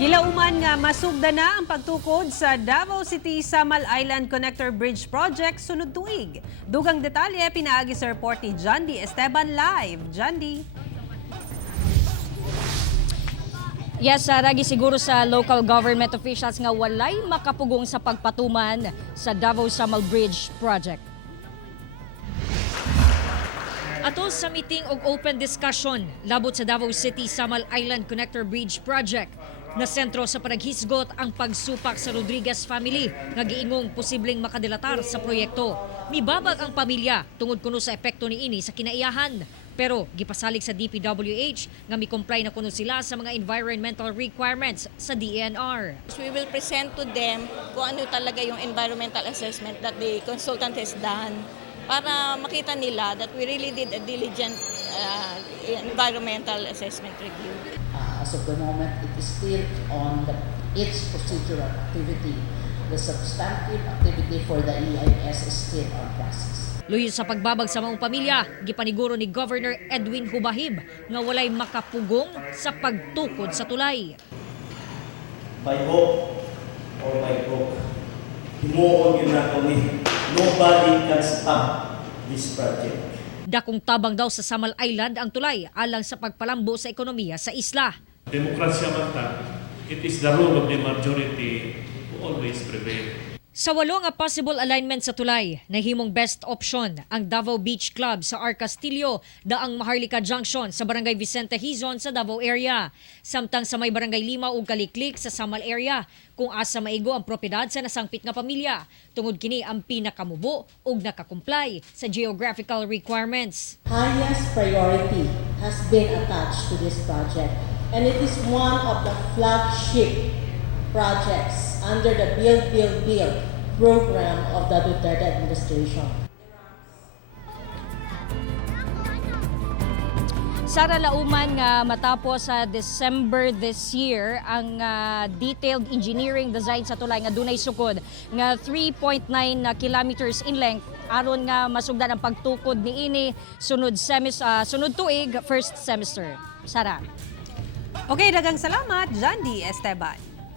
Gilauman nga masugda na ang pagtukod sa Davao City Samal Island Connector Bridge Project sunod tuig. Dugang detalye pinaagi sa report ni Jandy Esteban live. Jandy. Yes, ragi siguro sa local government officials nga walay makapugong sa pagpatuman sa Davao Samal Bridge Project. Atol sa meeting og open discussion labot sa Davao City Samal Island Connector Bridge Project, na sentro sa panaghisgot ang pagsupak sa Rodriguez family nga giingong posibleng makadelatar sa proyekto. Mibabag ang pamilya tungod kuno sa epekto niini sa kinaiyahan. Pero gipasalig sa DPWH nga mi-comply na kuno sila sa mga environmental requirements sa DENR. We will present to them kung ano talaga yung environmental assessment that the consultant has done para makita nila that we really did a diligent environmental assessment review. As of the moment, it is still on its procedural activity. The substantive activity for the EIS is still on process. Luyo sa pagbabag sa mga pamilya, gipaniguro ni Governor Edwin Hubahib nga walay makapugong sa pagtukod sa tulay. By hope or by hope, himuon yun na kami. Nobody can stop this project. Dakong tabang daw sa Samal Island ang tulay alang sa pagpalambo sa ekonomiya sa isla. Demokrasya man ta, it is the rule of the majority who always prevail. Sa walo nga possible alignment sa tulay, nahimong best option ang Davao Beach Club sa R. Castillo daang Maharlika Junction sa Barangay Vicente Hizon sa Davao area. Samtang sa may Barangay Lima ug Kaliklik sa Samal area, kung asa maigo ang propiedad sa nasangpit nga pamilya. Tungod kini ang pinakamubo ug nakakumply sa geographical requirements. Highest priority has been attached to this project, and it is one of the flagship projects under the Build program of the Duterte administration. Sara Lauman nga matapos sa December this year ang detailed engineering design sa tulay nga dunay sukod nga 3.9 kilometers in length aron nga masugdan ang pagtukod niini sunod tuig first semester. Sara. Okay, daghang salamat, Jandy Esteban.